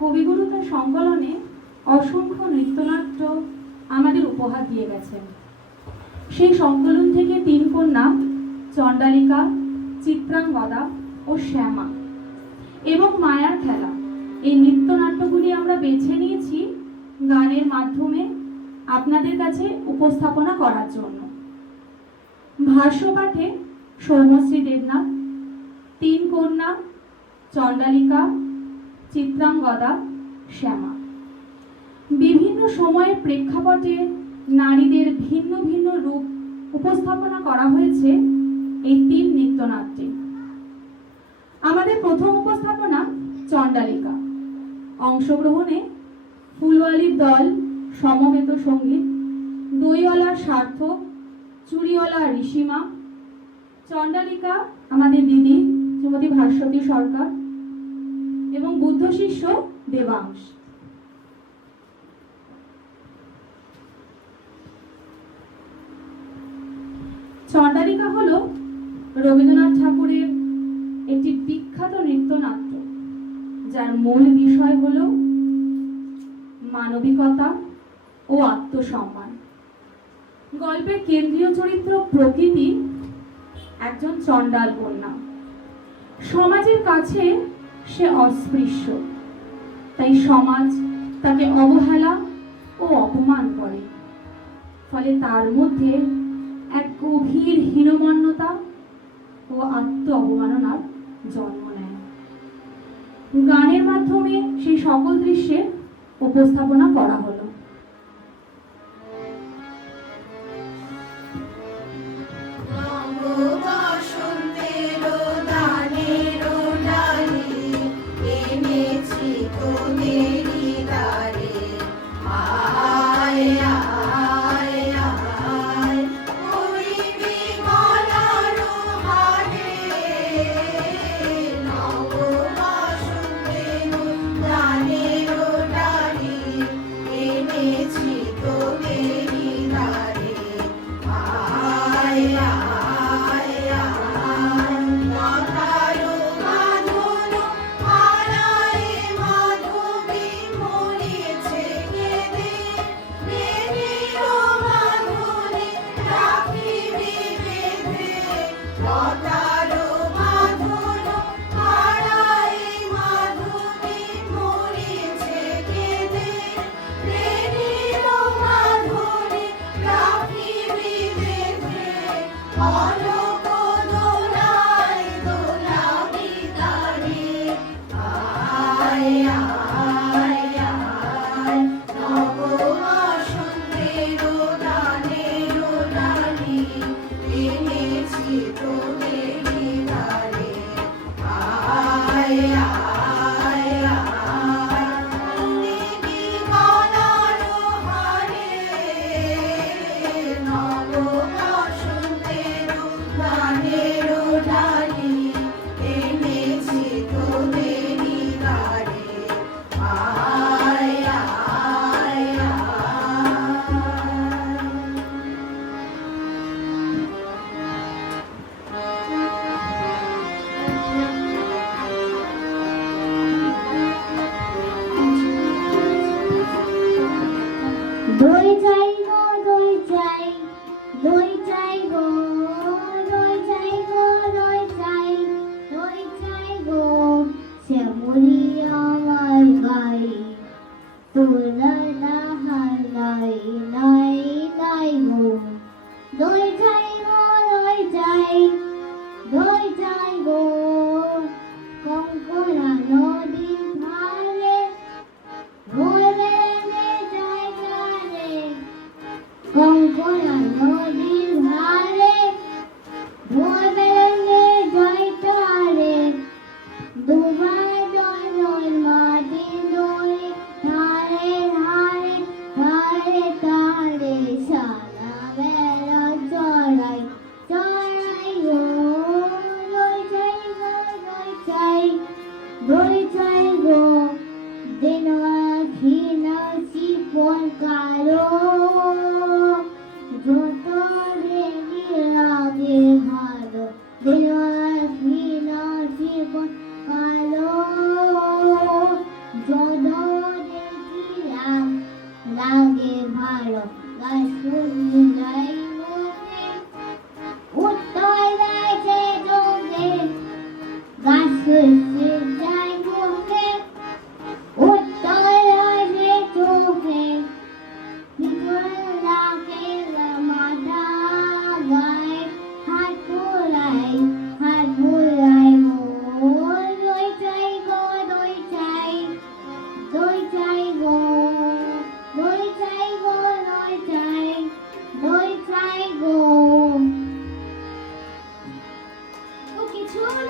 কবিগুরু তার সংকলনে অসংখ্য নৃত্যনাট্য আমাদের উপহার দিয়ে গেছেন। সেই সংকলন থেকে 3 কন্যা, চণ্ডালিকা, চিত্রাঙ্গদা ও শ্যামা এবং মায়ার খেলা, এই নৃত্যনাট্যগুলি আমরা বেছে নিয়েছি গানের মাধ্যমে আপনাদের কাছে উপস্থাপনা করার জন্য। ভাষ্যপাঠে সৌম্যশ্রী দেবনাথ, 3 কন্যা, চণ্ডালিকা, চিত্রাঙ্গদা, শ্যামা। বিভিন্ন সময়ের প্রেক্ষাপটে নারীদের ভিন্ন ভিন্ন রূপ উপস্থাপনা করা হয়েছে এই 3 নৃত্যনাট্যে। আমাদের প্রথম উপস্থাপনা চণ্ডালিকা। অংশগ্রহণে ফুলওয়ালির দল, সমবেত সঙ্গীত, দইওয়ালা সার্থক, চুড়িওয়ালা ঋষিমা, চণ্ডালিকা আমাদের দিদি শ্রীমতী ভাস্বতী সরকার এবং বুদ্ধ শিষ্য দেবাংশ। চণ্ডালিকা হলো রবীন্দ্রনাথ ঠাকুরের একটি বিখ্যাত নৃত্যনাট্য, যার মূল বিষয় হলো মানবিকতা ও আত্মসম্মান। গল্পের কেন্দ্রীয় চরিত্র প্রকৃতি একজন চণ্ডাল কন্যা। সমাজের কাছে সে অস্পৃশ্য, তাই সমাজ তাকে অবহেলা ও অপমান করে। ফলে তার মধ্যে এক গভীর হীনমন্যতা ও আত্ম অবমাননার জন্ম নেয়। গানের মাধ্যমে সেই সকল দৃশ্যের উপস্থাপনা করা হলো।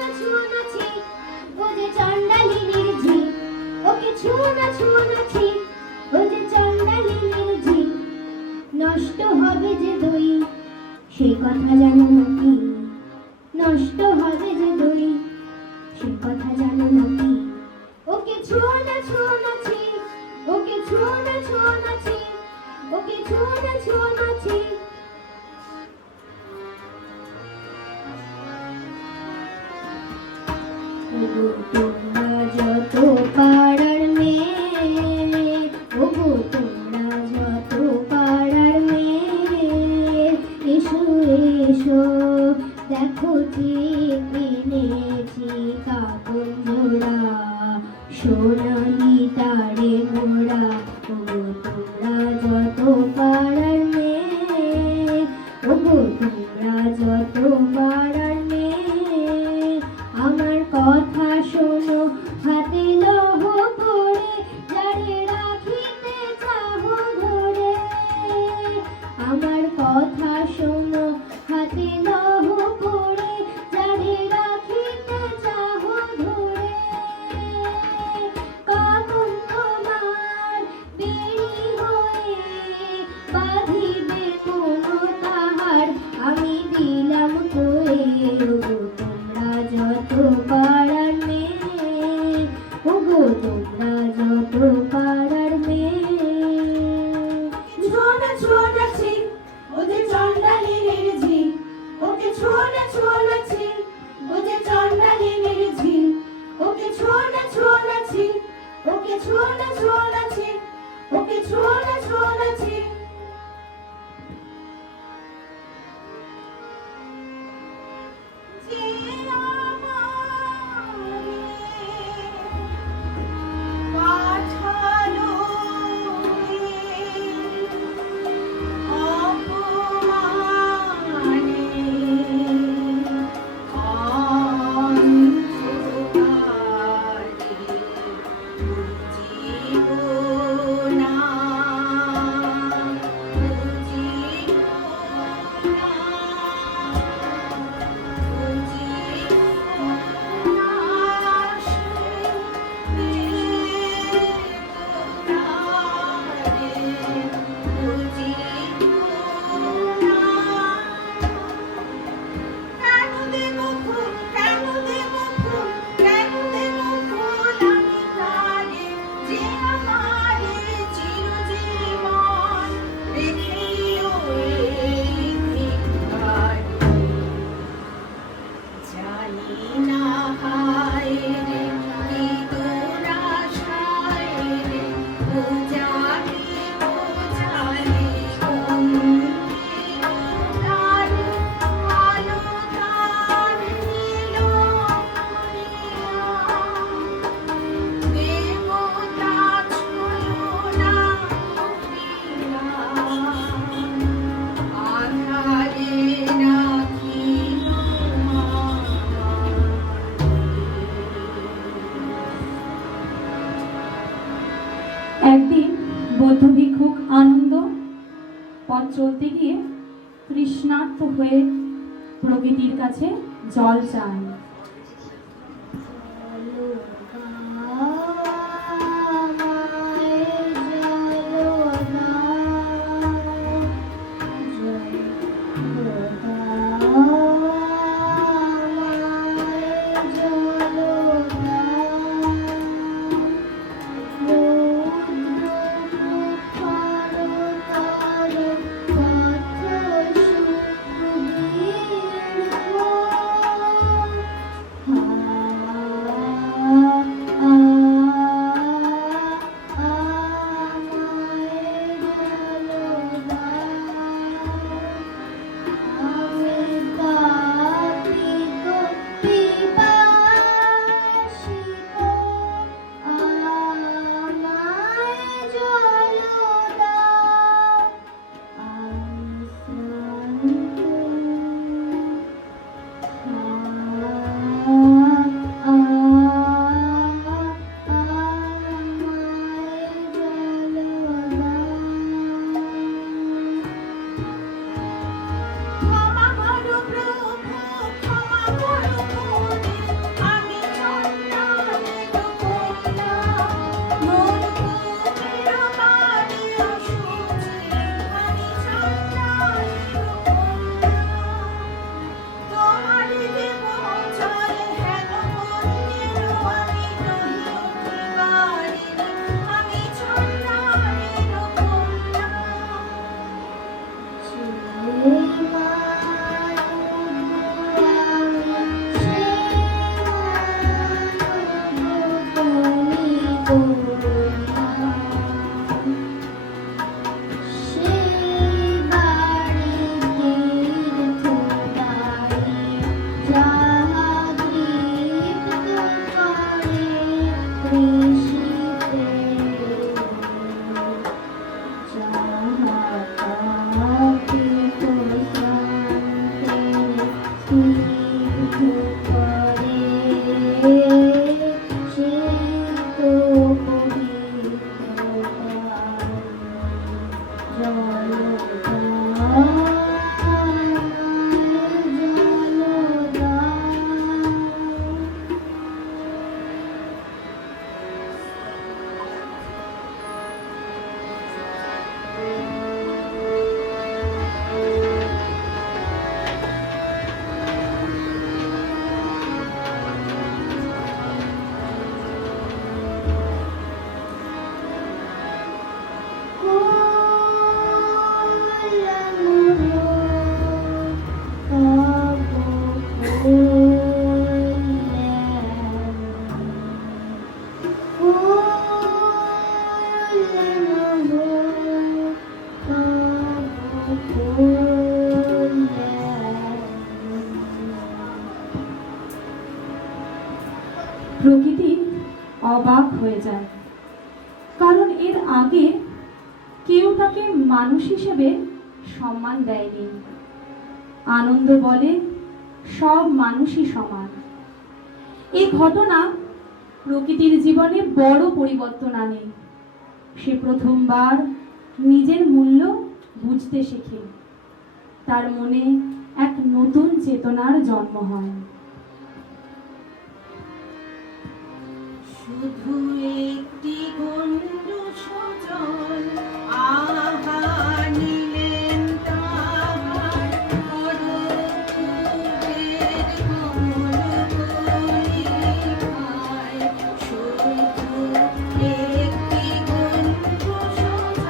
না ছুঁয়ো না ছি, ও যে চণ্ডালিনীর ঝি, ওকে ছুঁয়ো না ছি, ও যে চণ্ডালিনীর ঝি। নষ্ট হবে যে দই, সে কথা জানো নাকি? নষ্ট হবে যে দই, সে কথা জানো নাকি? ওকে ছুঁয়ো না ছি, ওকে ছুঁয়ো না ছি, ওকে ছুঁয়ো না ছি। ওগো তোমরা যত পাড়ার মেয়ে, ওগো তোমরা যত পাড়ার মেয়ে, এসো এসো দেখো ঠিক এনেছি কাপড় জোড়া, সোনালি তারে মোড়া। ওগো তোমরা যত পাড়ার মেয়ে, ওগো তোমরা যত পাড়ার মেয়ে, আমার কথা শোনো হাতে লহ পড়ে, যারে রাখিতে চাহো ধরে। আমার কথা শোনো হাতে লহ পড়ে, যারে রাখিতে চাহো ধরে। কখন তোমার বেরি হয়ে বাঁধিবে কোনো তাহার, আমি দিলাম কয়ে। ওগো তোমরা যত পাড়ার মেয়ে, ওগো তোমরা যত পাড়ার মেয়ে। ছুঁয়ো না ছি, ও যে চণ্ডালিনীর ঝি, ওকে ছুঁয়ো না ছি, ও যে চণ্ডালিনীর ঝি, ওকে ছুঁয়ো না ছি, ওকে ছুঁয়ো না ছি, ওকে ছুঁয়ো না ছি। যে আমারে পাঠালো অপমানে, অন্ধকারে বুঝিব না, বুঝিব না, বুঝিব না সে বেদনারে, বুঝিব না। কেন দেব ফুল, কেন দেব ফুল, কেন দেব ফুল আমি তারে, যে আমারে চিরজীবন রেখেও এই ভিখারি। জানি না হায় রে কি দুরাশায় রে, বোঝালি বোঝালি তার আলো তার নীল দেবতা ছুঁয়ো না ফিরা, আধারে রাখিল একদিন বৌদ্ধ ভিক্ষুক আনন্দ পথ চলতে গিয়ে তৃষ্ণার্ত হয়ে প্রকৃতির কাছে জল চায়। প্রকৃতি অবাক হয়ে যায়, কারণ এর আগে কেউ তাকে মানুষ হিসেবে সম্মান দেয়নি। আনন্দ বলে সব মানুষই সমান। এই ঘটনা প্রকৃতির জীবনে বড় পরিবর্তন আনে। সে প্রথমবার নিজের মূল্য বুঝতে শেখে। তার মনে এক নতুন চেতনার জন্ম হয়। শুধু একটি গণ্ড সজল আহা নিলেন তাহার করপুরের কমলকলিকায়। শুধু একটি গণ্ড সজল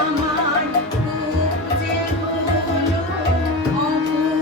আমার বুক যে হলো অকুল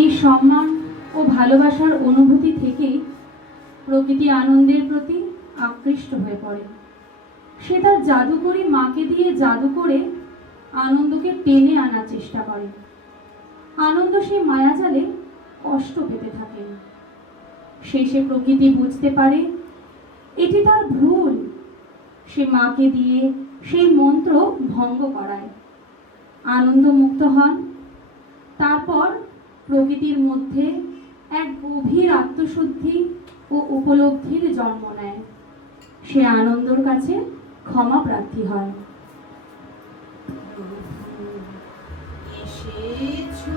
এই সম্মান ও ভালোবাসার অনুভূতি থেকেই প্রকৃতি আনন্দের প্রতি আকৃষ্ট হয়ে পড়ে। সে তার জাদুকরী মাকে দিয়ে জাদু করে আনন্দকে টেনে আনার চেষ্টা করে। আনন্দ সেই মায়াজালে কষ্ট পেতে থাকে। শেষে প্রকৃতি বুঝতে পারে এটি তার ভুল। সে মাকে দিয়ে সেই মন্ত্র ভঙ্গ করায়। আনন্দ মুক্ত হন। তারপর প্রকৃতির মধ্যে এক গভীর আত্মশুদ্ধি ও উপলব্ধির জন্ম নেয়। সে আনন্দর কাছে ক্ষমা প্রার্থী হয়। এসেছো